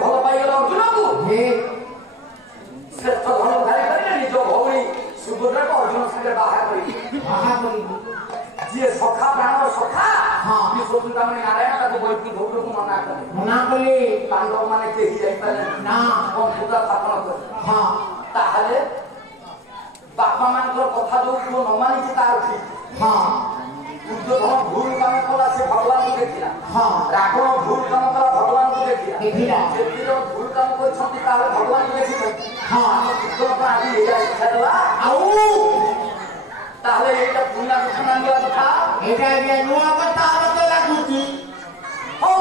भल पाइगला अर्जुन को श्रेष्ठ धन धारी कर निज भौणी सुभद्रा को अर्जुन संगे बाहा जी सखा प्राण सखा विश्वचूड़ामणि नारायण ताको वैकुंठ को मना कले पांडव माने केही जाई पारे ना बंधुता स्थापन कर ताहले बापा मानकर कथा जो को न मानि तार ठीक दुर्योधन भूल काम कला से भगवान को देखिला रावण भूल काम कला भगवान को देखिला जेतिरो भूल काम को छति ताले भगवान को देखिला तो आदि एया इच्छा देला आउ ताहले एटा पुण्य घटना नुआ कथा एटा जे नुआ कथा मत लागुची हो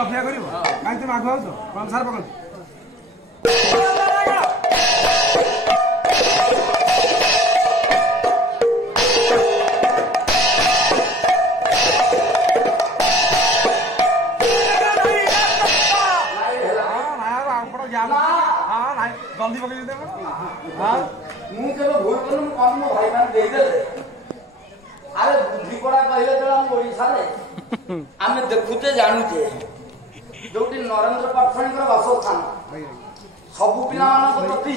ଅପେକ୍ଷା କରିବ କାହିଁକି ତୁମେ ଆଗୁଆ ହେଉଛ ସାର ପକାନ୍ତୁ जल्दी पकड़ देते हां मु केबे भूल करनु कम मो भाई मान देई देले अरे बुद्धि पड़ा कहले तो हम ओडिसा रे आमे देखुते जानूते जोटी नरेंद्र पटनायक वासस्थान सब पिला मान को प्रति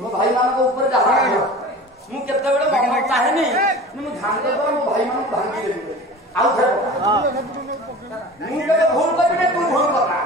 मो भाई मान को ऊपर जहा मु केते बेले मन चाहे नहीं मु ध्यान दे मो भाई मान भांगी देबे आउ फेर मु केबे भूल करबे तू भूल करना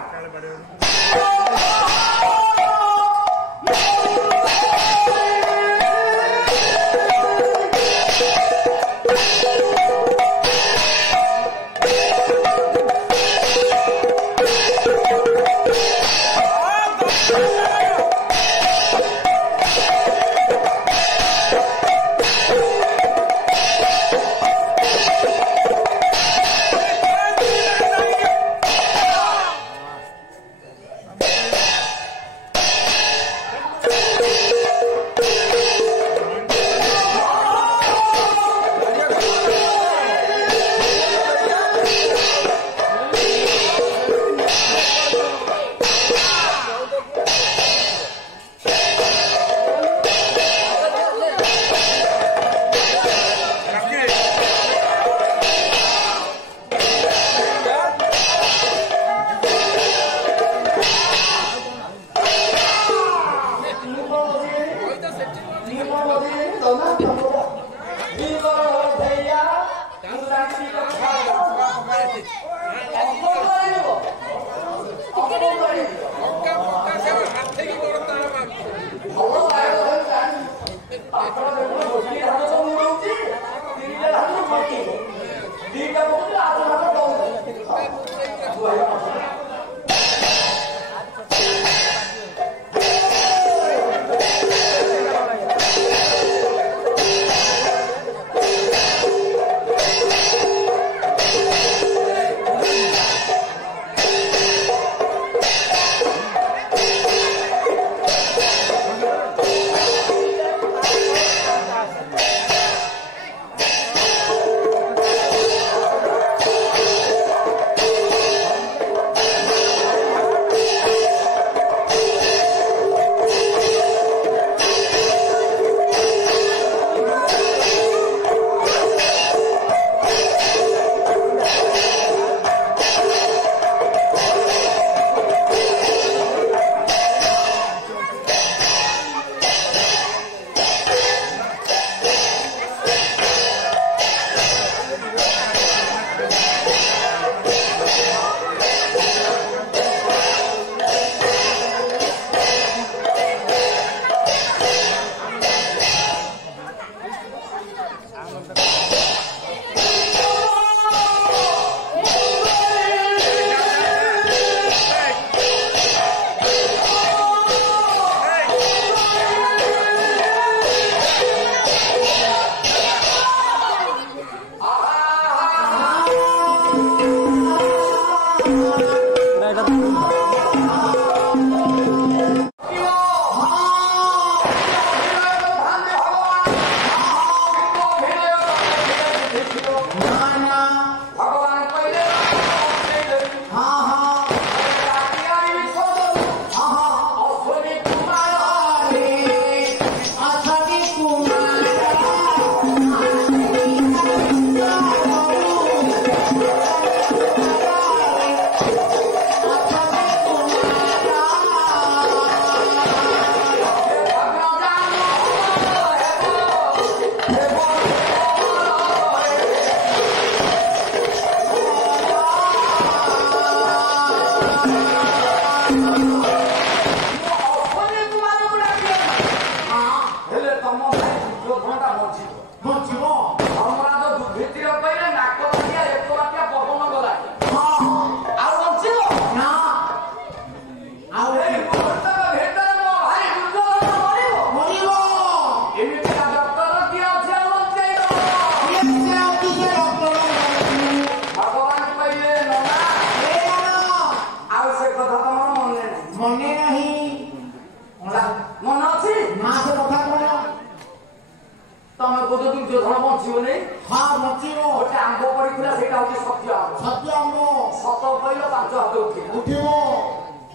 କହୁଛ ଦୁର୍ଯ୍ୟୋଧନ ବଞ୍ଚିବନି? ହଁ ବଞ୍ଚିବ। ଗୋଟେ ଆମ୍ବ ପଡିଥିଲା ସେଇଟା ହଉଛି ସତ୍ୟ ଆମ୍ବ। ସତ୍ୟ ଆମ୍ବ। ସତ କହିଲ 5 ହାତ ଉଠିବ।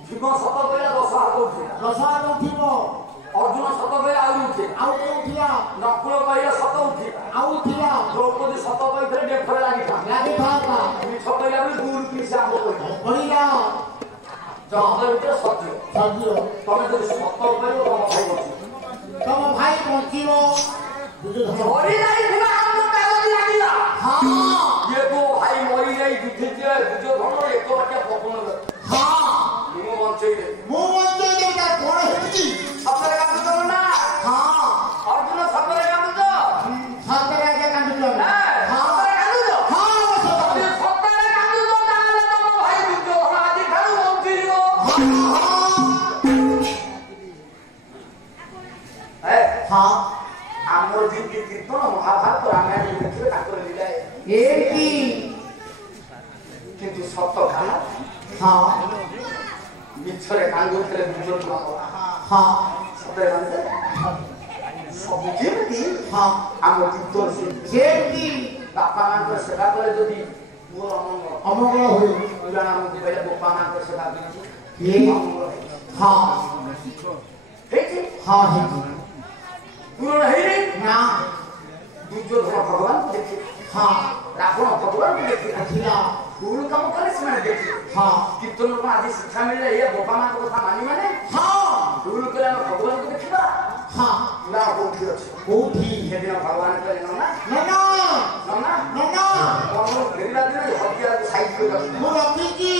ଭୀମ ସତ କହିଲା 10 ହାତ ଉଠିଲା। 10 ହାତ ଉଠିବ। अर्जुन सत कहे उठिला नकुल कहे सत उठिला द्रौपदी सत कही डेफरे लगी मिछ कहला दूर की आंब बढ़िया जगत भीतर सत्य तुम जो सत कह तुम भाई बंचीब ये तो भाई मरी जाए दुर्योधन एक बाटे पकड़ बचे सतरे काटुच ना अर्जुन सतरे काटुच सतरे आगे काटुच सतरे काटुच सतरे काटुच ताले तम भाई दुर्योधन आदि ठारू बंचिरिबो ए हां आमर जीवि कीर्तन महाभारत रामायण देखिबे ताकर लीला एकी किंतु सत कहा हां मिछरे कांगुतरे दुर्योधन हां सतरे कांदे सब जेमती हां आम कीर्तन से जेमती बापा मां सेवा करे जदि मोर अमंगल होय पुराण हमको पहले बापा मां सेवा करी ये हां हेची हां हेची पूर्ण है रे ना दुर्योधन भगवान को देखिए हां रावण भगवान को देखिए अखिला पूर्ण काम करे से देखिए हां कीर्तन को आदि शिक्षा मिले ये बापा मां को कथा मानी माने हां पूर्ण करे हम भगवान को देखिबा हां ना कोठी अछि कोठी हे दिन भगवान को ना नना नना नना और फेरिला दिन हदिया साइड को रखो मो रखी की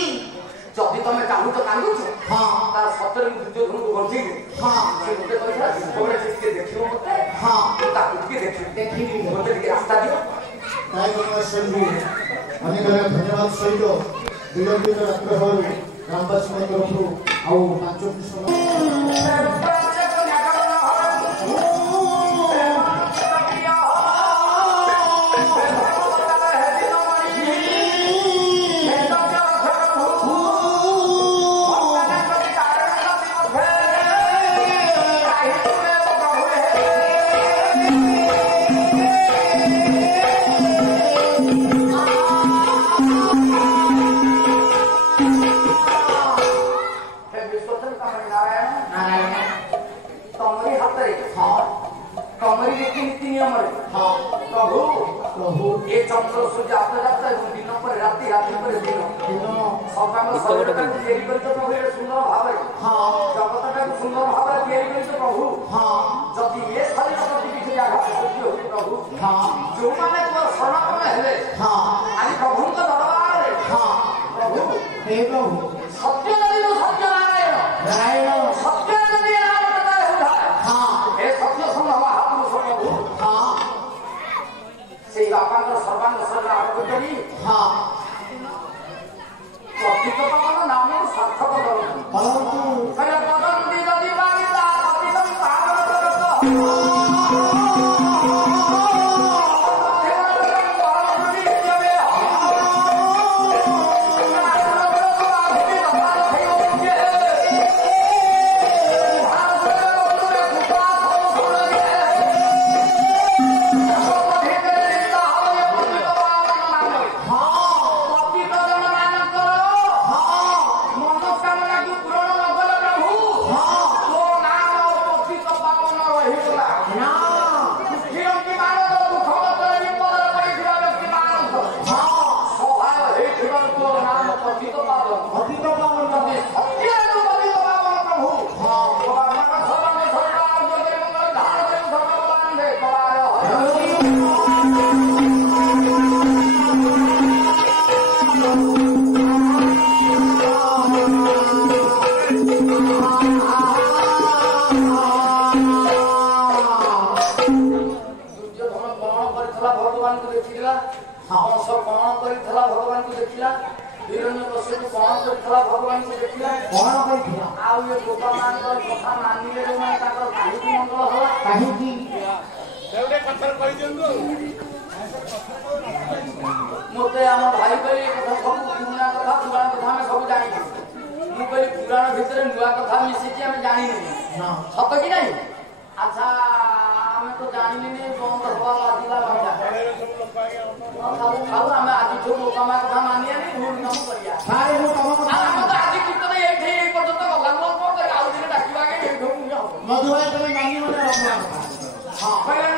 जदि तमे काहू तो कांदुछ हां तार सतर दुर्योधन को बंची हां से मते कहला कोबरे के देखियो मते हां ता के देखिबी मते के रास्ता दियो ताई को संजू अनेक धन्यवाद सहित विलंबित रात्र हो रामबासी तरफରୁ ଆଉ 5 ମିନିଟ चंद्र सूर्य आते जाता है दिन पर राति राति पर दिन सकाम शरीर का तैयारी करते प्रभु सुंदर भाव हां जगत का सुंदर भाव तैयारी करते प्रभु हां जदि ये शरीर प्रति किसी आघात सत्य हो प्रभु हां जो माने तो सनातन हेले हां आदि प्रभु का दरबार रे हां प्रभु हे प्रभु सत्य नहीं सत्य नारायण सत्य नहीं नारायण हां हे सत्य संभव हाथ में प्रभु हां से बापांग सर्वांग सर्व आरोग्य करी हां पतित पावन नाम सार्थक करो परंतु करे पदम दी जदि बारिता पतितम पावन करो मते आम भाई भाई कथा सब पुराना कथा पुराना कथा में सब जानी मु कहली पुराण भीतर नुआ कथा मिसी हम जानी नहीं सत कि नहीं अच्छा हमें तो जानी नहीं बंद हवा ଖାଉ ଆମେ ଆଜି ଯୋଉ ତମ କଥା ମାନିଆନି ଭୁଲ କାମ କରିବା ସାରେ ମୁଁ ତମ କଥା ଆମେ ତ ଆଜି କୀର୍ତ୍ତନ ଏଇଠି ଏଇ ପର୍ଯ୍ୟନ୍ତ ଗଲା ମୁଁ କଣ କରିବା ଆଉ ଦିନ ଡାକିବା ଆଗେ ଏଇଠୁ ହବ ମଧୁ ଭାଇ ତମେ ମାନି ମନେ ରଖିବା କଥା ହଁ କହିଲେ